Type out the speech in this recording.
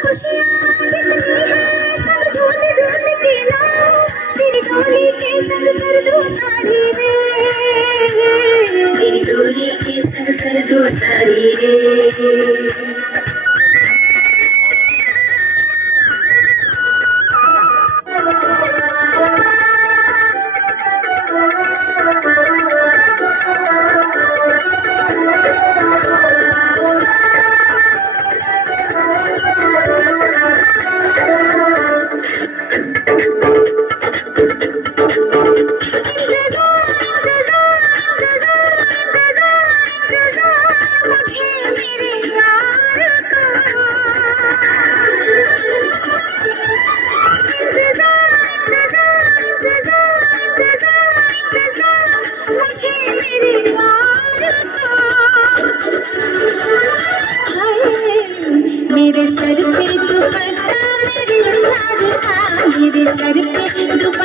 खुशियाँ कितनी है सब ढूंढ ढूंढ के लाओ, तेरी डोली के संग कर दो साड़ी रे, तेरी डोली के संग कर दो साड़ी रे। मेरे सर पे दुपट्टा मेरे प्यार का, मेरे सर पे दुपट्टा